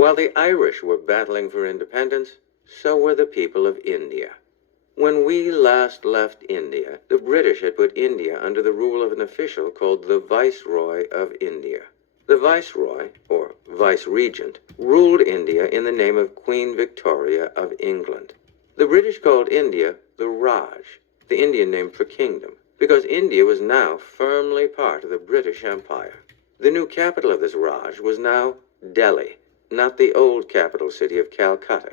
While the Irish were battling for independence, so were the people of India. When we last left India, the British had put India under the rule of an official called the Viceroy of India. The Viceroy, or Vice-Regent, ruled India in the name of Queen Victoria of England. The British called India the Raj, the Indian name for kingdom, because India was now firmly part of the British Empire. The new capital of this Raj was now Delhi, not the old capital city of Calcutta.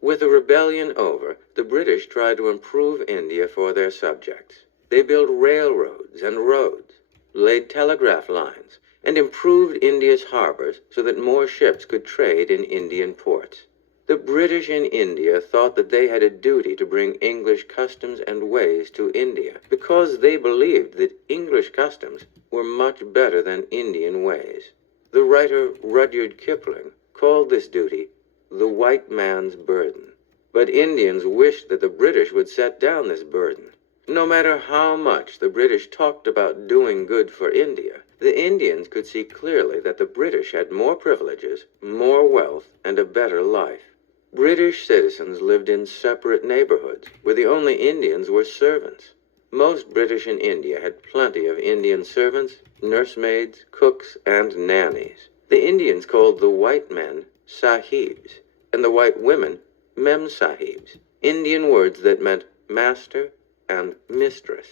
With the rebellion over, the British tried to improve India for their subjects. They built railroads and roads, laid telegraph lines, and improved India's harbors so that more ships could trade in Indian ports. The British in India thought that they had a duty to bring English customs and ways to India because they believed that English customs were much better than Indian ways. The writer Rudyard Kipling called this duty the white man's burden. But Indians wished that the British would set down this burden. No matter how much the British talked about doing good for India, the Indians could see clearly that the British had more privileges, more wealth, and a better life. British citizens lived in separate neighborhoods, where the only Indians were servants. Most British in India had plenty of Indian servants, nursemaids, cooks, and nannies. The Indians called the white men sahibs, and the white women mem sahibs, Indian words that meant master and mistress.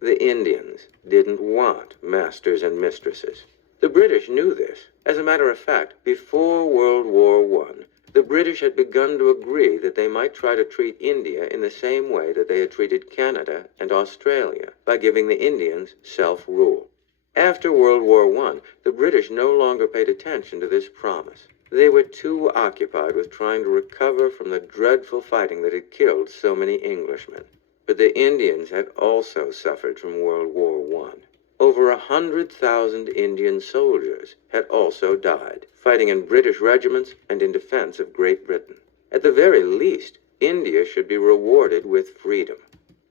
The Indians didn't want masters and mistresses. The British knew this. As a matter of fact, before World War I, the British had begun to agree that they might try to treat India in the same way that they had treated Canada and Australia, by giving the Indians self-rule. After World War I, the British no longer paid attention to this promise. They were too occupied with trying to recover from the dreadful fighting that had killed so many Englishmen. But the Indians had also suffered from World War I. Over 100,000 Indian soldiers had also died, fighting in British regiments and in defense of Great Britain. At the very least, India should be rewarded with freedom.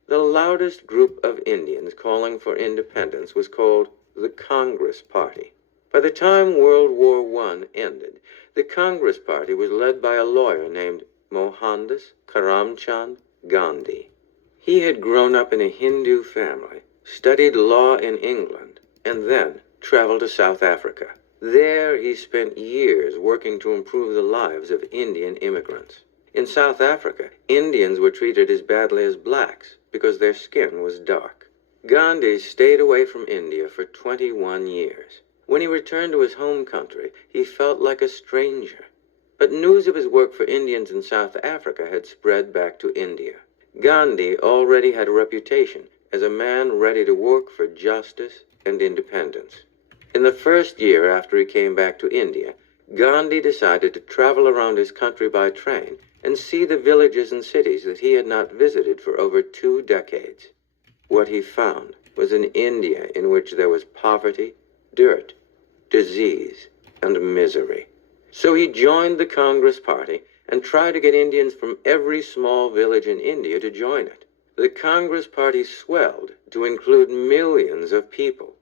The loudest group of Indians calling for independence was called the Congress Party. By the time World War I ended, the Congress Party was led by a lawyer named Mohandas Karamchand Gandhi. He had grown up in a Hindu family, studied law in England, and then traveled to South Africa. There he spent years working to improve the lives of Indian immigrants. In South Africa, Indians were treated as badly as blacks because their skin was dark. Gandhi stayed away from India for 21 years. When he returned to his home country, he felt like a stranger. But news of his work for Indians in South Africa had spread back to India. Gandhi already had a reputation as a man ready to work for justice and independence. In the first year after he came back to India, Gandhi decided to travel around his country by train and see the villages and cities that he had not visited for over 2 decades. What he found was an India in which there was poverty, dirt, disease, and misery. So he joined the Congress Party and tried to get Indians from every small village in India to join it. The Congress Party swelled to include millions of people.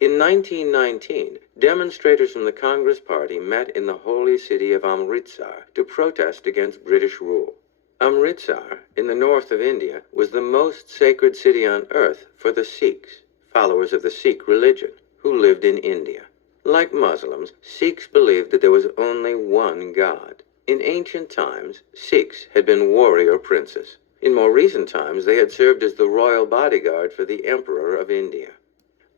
In 1919, demonstrators from the Congress Party met in the holy city of Amritsar to protest against British rule. Amritsar, in the north of India, was the most sacred city on earth for the Sikhs, followers of the Sikh religion, who lived in India. Like Muslims, Sikhs believed that there was only one God. In ancient times, Sikhs had been warrior princes. In more recent times, they had served as the royal bodyguard for the Emperor of India.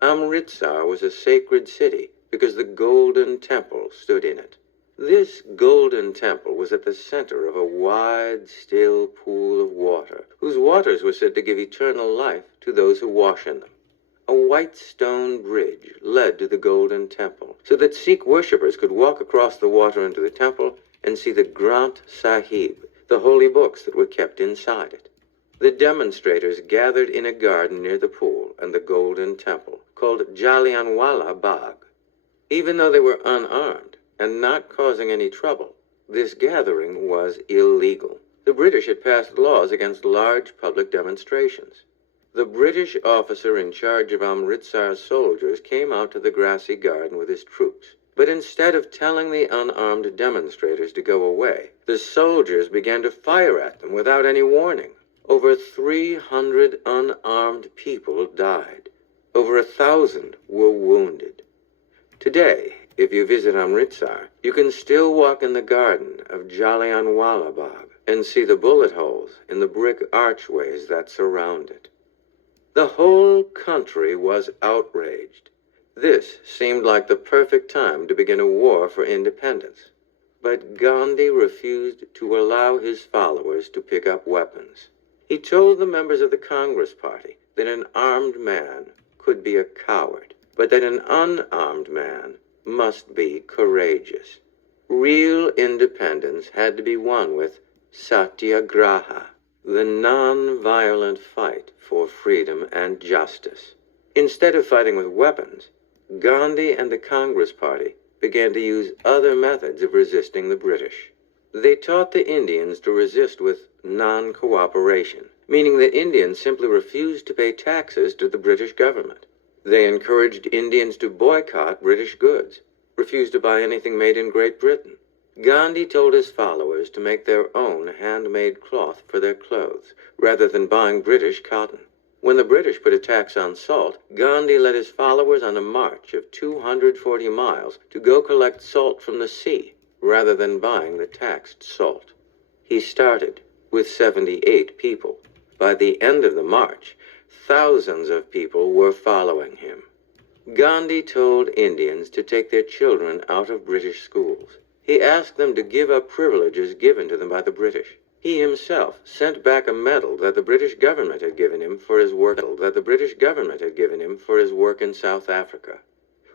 Amritsar was a sacred city because the Golden Temple stood in it. This Golden Temple was at the center of a wide, still pool of water, whose waters were said to give eternal life to those who wash in them. A white stone bridge led to the Golden Temple, so that Sikh worshippers could walk across the water into the temple and see the Granth Sahib, the holy books that were kept inside it. The demonstrators gathered in a garden near the pool and the Golden Temple, called Jallianwala Bagh. Even though they were unarmed and not causing any trouble, this gathering was illegal. The British had passed laws against large public demonstrations. The British officer in charge of Amritsar's soldiers came out to the grassy garden with his troops, But instead of telling the unarmed demonstrators to go away, the soldiers began to fire at them without any warning. Over 300 unarmed people died. Over 1,000 were wounded. Today, if you visit Amritsar, you can still walk in the garden of Jallianwala Bagh and see the bullet holes in the brick archways that surround it. The whole country was outraged. This seemed like the perfect time to begin a war for independence. But Gandhi refused to allow his followers to pick up weapons. He told the members of the Congress Party that an armed man could be a coward, but that an unarmed man must be courageous. Real independence had to be won with satyagraha, the non-violent fight for freedom and justice. Instead of fighting with weapons, Gandhi and the Congress Party began to use other methods of resisting the British. They taught the Indians to resist with non-cooperation, meaning that Indians simply refused to pay taxes to the British government. They encouraged Indians to boycott British goods, refused to buy anything made in Great Britain. Gandhi told his followers to make their own handmade cloth for their clothes, rather than buying British cotton. When the British put a tax on salt, Gandhi led his followers on a march of 240 miles to go collect salt from the sea, rather than buying the taxed salt. He started with 78 people. By the end of the march, thousands of people were following him. Gandhi told Indians to take their children out of British schools. He asked them to give up privileges given to them by the British. He himself sent back a medal that the British government had given him for his work in South Africa.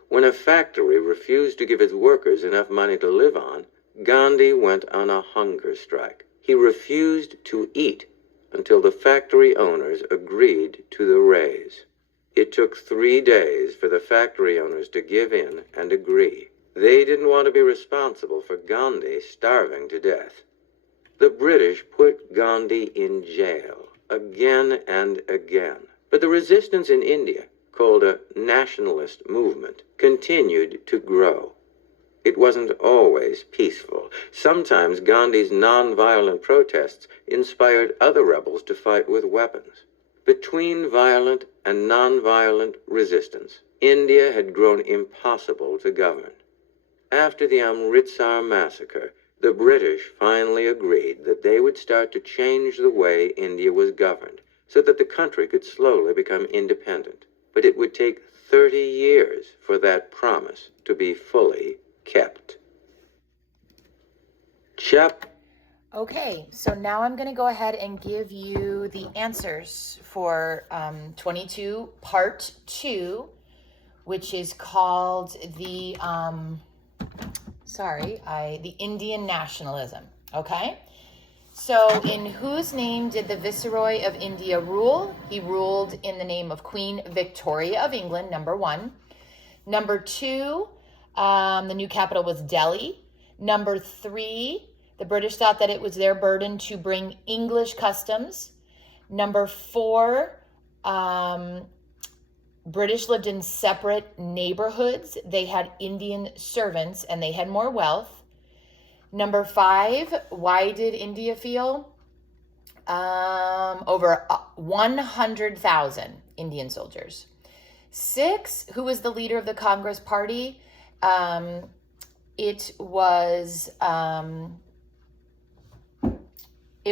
When a factory refused to give its workers enough money to live on, Gandhi went on a hunger strike. He refused to eat until the factory owners agreed to the raise. It took 3 days for the factory owners to give in and agree. They didn't want to be responsible for Gandhi starving to death. The British put Gandhi in jail again and again. But the resistance in India, called a nationalist movement, continued to grow. It wasn't always peaceful. Sometimes Gandhi's non-violent protests inspired other rebels to fight with weapons. Between violent and non-violent resistance, India had grown impossible to govern. After the Amritsar massacre, the British finally agreed that they would start to change the way India was governed so that the country could slowly become independent. But it would take 30 years for that promise to be fully kept. Okay, so now I'm going to go ahead and give you the answers for 22 Part 2, which is called the Indian nationalism. Okay? So in whose name did the Viceroy of India rule? He ruled in the name of Queen Victoria of England, number 1. Number 2, the new capital was Delhi. Number 3, the British thought that it was their burden to bring English customs. Number 4, British lived in separate neighborhoods. They had Indian servants and they had more wealth. Number 5, why did India feel? Over 100,000 Indian soldiers. 6, who was the leader of the Congress Party? It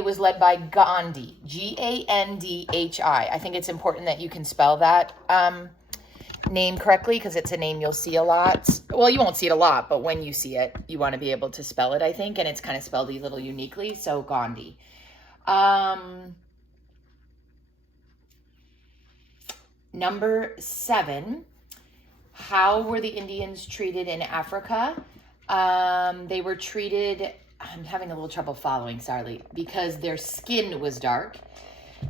was led by Gandhi, Gandhi. I think it's important that you can spell that name correctly because it's a name you'll see a lot. Well, you won't see it a lot, but when you see it, you want to be able to spell it, I think, and it's kind of spelled a little uniquely, so Gandhi. Number 7, how were the Indians treated in Africa? They were treated, I'm having a little trouble following, sorry, because their skin was dark.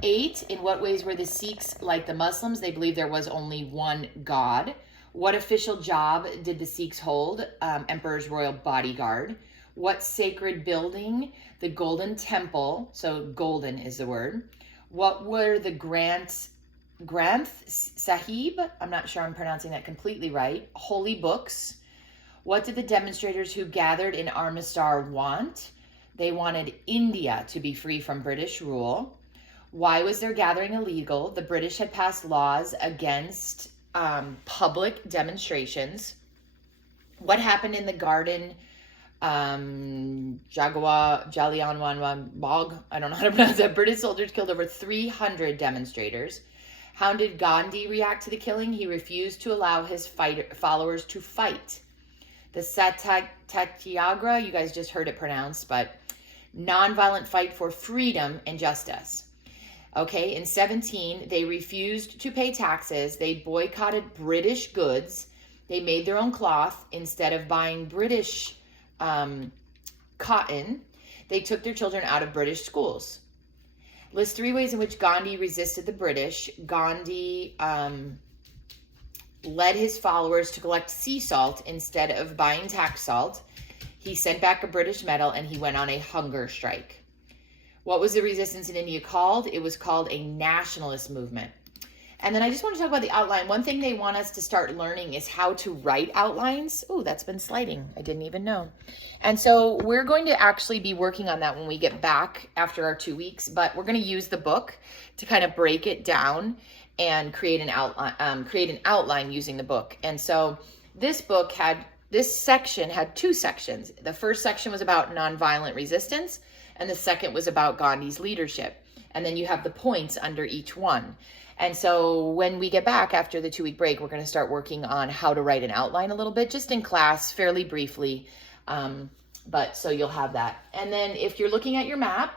8, in what ways were the Sikhs like the Muslims? They believed there was only one God. What official job did the Sikhs hold? Emperor's royal bodyguard. What sacred building? The Golden Temple. So golden is the word. What were the Granth Sahib? I'm not sure I'm pronouncing that completely right. Holy books. What did the demonstrators who gathered in Armistar want? They wanted India to be free from British rule. Why was their gathering illegal? The British had passed laws against public demonstrations. What happened in the garden? Jallianwala Bagh, I don't know how to pronounce that. British soldiers killed over 300 demonstrators. How did Gandhi react to the killing? He refused to allow his followers to fight. The Satyagraha, you guys just heard it pronounced, but nonviolent fight for freedom and justice. Okay, in 17, they refused to pay taxes. They boycotted British goods. They made their own cloth instead of buying British cotton. They took their children out of British schools. List 3 ways in which Gandhi resisted the British. Gandhi led his followers to collect sea salt instead of buying tax salt. He sent back a British medal, and he went on a hunger strike. What was the resistance in India called? It was called a nationalist movement. And then I just want to talk about the outline. One thing they want us to start learning is how to write outlines. Oh, that's been sliding. I didn't even know. And so we're going to actually be working on that when we get back after our 2 weeks, but we're going to use the book to kind of break it down and create an outline using the book. And so this section had 2 sections. The first section was about nonviolent resistance, and the second was about Gandhi's leadership. And then you have the points under each one. And so when we get back after the 2-week break, we're going to start working on how to write an outline a little bit, just in class, fairly briefly. But so you'll have that. And then if you're looking at your map,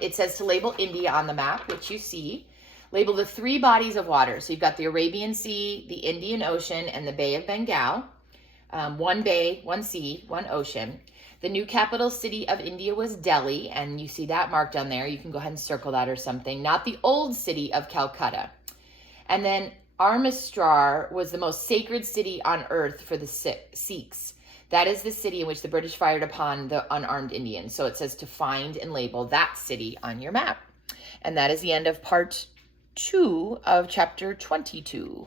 it says to label India on the map, which you see. Label the 3 bodies of water. So you've got the Arabian Sea, the Indian Ocean, and the Bay of Bengal. 1 bay, 1 sea, 1 ocean. The new capital city of India was Delhi, and you see that marked on there. You can go ahead and circle that or something. Not the old city of Calcutta. And then Armistar was the most sacred city on earth for the Sikhs. That is the city in which the British fired upon the unarmed Indians. So it says to find and label that city on your map. And that is the end of part 2 of chapter 22.